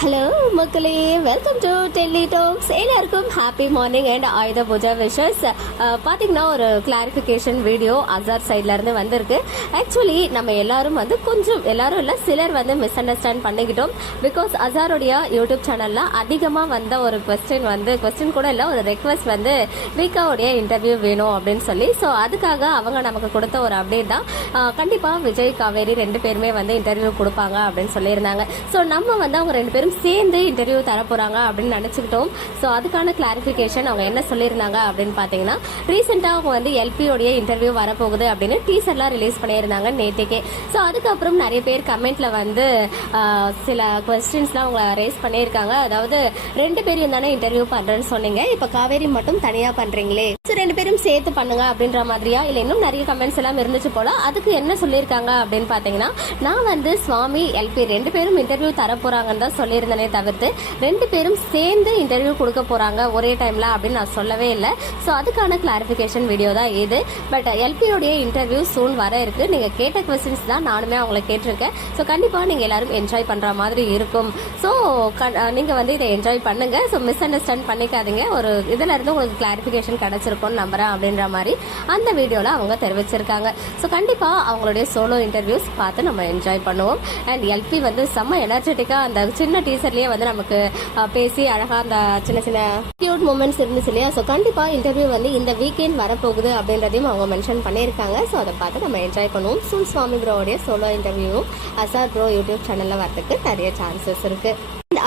Hello மக்களே. Welcome to Delhi talks எல்லாருக்கும் happy morning and Ayudha Pooja wishes பார்த்தீங்கன்னா ஒரு கிளாரிஃபிகேஷன் வீடியோ அசார் சைட்லேருந்து வந்திருக்கு. ஆக்சுவலி நம்ம எல்லாரும் வந்து கொஞ்சம் எல்லாரும் இல்லை சிலர் வந்து மிஸ் அண்டர்ஸ்டாண்ட் பண்ணிக்கிட்டோம் பிகாஸ் அசாருடைய யூடியூப் சேனலில் அதிகமாக வந்த ஒரு கொஸ்டின் வந்து கொஸ்டின் கூட இல்லை ஒரு ரெக்வஸ்ட் வந்து வீக்காவுடைய இன்டர்வியூ வேணும் அப்படின்னு சொல்லி. ஸோ அதுக்காக அவங்க நமக்கு கொடுத்த ஒரு அப்டேட் தான். கண்டிப்பாக விஜய் காவேரி ரெண்டு பேருமே வந்து இன்டர்வியூ கொடுப்பாங்க அப்படின்னு சொல்லியிருந்தாங்க. ஸோ நம்ம வந்து அவங்க ரெண்டு பேரும் சேர்ந்து இன்டர்வியூ தர அப்படின்னு நினச்சிக்கிட்டோம். ஸோ அதுக்கான கிளாரிஃபிகேஷன் அவங்க என்ன சொல்லியிருந்தாங்க அப்படின்னு பார்த்தீங்கன்னா ரீசெண்டாக அவங்க வந்து எல்பியோடைய இன்டர்வியூ வரப்போகுது அப்படின்னு டீசர்லாம் ரிலீஸ் பண்ணியிருந்தாங்க நேற்றுக்கே ஸோ அதுக்கப்புறம் நிறைய பேர் கமெண்ட்டில் வந்து சில கொஸ்டின்ஸ்லாம் அவங்க ரேஸ் பண்ணியிருக்காங்க. அதாவது ரெண்டு பேரும் தானே இன்டர்வியூ பண்ணுறேன்னு சொன்னீங்க. இப்போ காவேரி மட்டும் தனியாக பண்ணுறீங்களே ஸோ ரெண்டு பேரும் சேர்த்து பண்ணுங்க அப்படின்ற மாதிரியா? இல்லை இன்னும் நிறைய கமெண்ட்ஸ் எல்லாம் இருந்துச்சு போல. அதுக்கு என்ன சொல்லியிருக்காங்க அப்படின்னு பார்த்தீங்கன்னா நான் வந்து சுவாமி எல்பி ரெண்டு பேரும் இன்டர்வியூ தர தான் தான் சொல்லியிருந்தேனே தவிர்த்து ரெண்டு பேரும் சேர்ந்து இன்டர்வியூ கொடுக்க போகிறாங்க ஒரே டைமில் அப்படின்னு நான் சொல்லவே இல்லை. ஸோ அதுக்கான கிளாரிஃபிகேஷன் வீடியோ தான் இது. பட் எல்பியோடைய இன்டர்வியூ சூன் வர இருக்கு. நீங்கள் கேட்ட கொஸ்டின்ஸ் தான் நானுமே அவங்கள கேட்டிருக்கேன். ஸோ கண்டிப்பாக நீங்கள் எல்லாரும் என்ஜாய் பண்ணுற மாதிரி இருக்கும். ஸோ நீங்கள் வந்து இதை என்ஜாய் பண்ணுங்க. ஸோ மிஸ் அண்டர்ஸ்டாண்ட் பண்ணிக்காதீங்க. ஒரு இதில் இருந்து உங்களுக்கு கிளாரிஃபிகேஷன் கிடைச்சிருக்கும்னு நம்புறேன் அப்படின்ற மாதிரி அந்த வீடியோவில் அவங்க தெரிவிச்சிருக்காங்க. ஸோ கண்டிப்பாக அவங்களுடைய சோலோ இன்டர்வியூஸ் பார்த்து நம்ம என்ஜாய் பண்ணுவோம். அண்ட் எல்பி வந்து செம்ம எனர்ஜெட்டிக்காக அந்த சின்ன டீசர்லயே வந்து நமக்கு பேசி அழகா அந்த சின்ன சின்ன கியூட் மூமெண்ட்ஸ் இருந்துச்சு இல்லையா? ஸோ கண்டிப்பா இன்டர்வியூ வந்து இந்த வீக்கெண்ட் வரப்போகுது அப்படின்றதையும் அவங்க மென்ஷன் பண்ணியிருக்காங்க. ஸோ அதை பார்த்து நம்ம என்ஜாய் பண்ணுவோம். சுல் சுவாமி ப்ரோடைய சோலோ இன்டர்வியூவும் அசார் ப்ரோ யூடியூப் சேனல்ல வரதுக்கு நிறைய சான்சஸ் இருக்கு.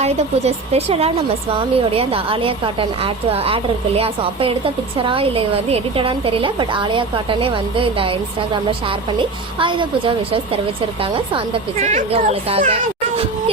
ஆயுத பூஜை ஸ்பெஷலாக நம்ம சுவாமியோடைய அந்த ஆலியா காட்டன் ஆட் ஆட் இருக்கு இல்லையா? ஸோ அப்போ எடுத்த பிக்சரா இல்லை வந்து எடிட்டடான்னு தெரியல பட் ஆலியா காட்டனே வந்து இந்த இன்ஸ்டாகிராமில் ஷேர் பண்ணி ஆயுத பூஜா விஷஸ் தெரிவிச்சிருக்காங்க. ஸோ அந்த பிக்சர் இங்கே உங்களுக்காக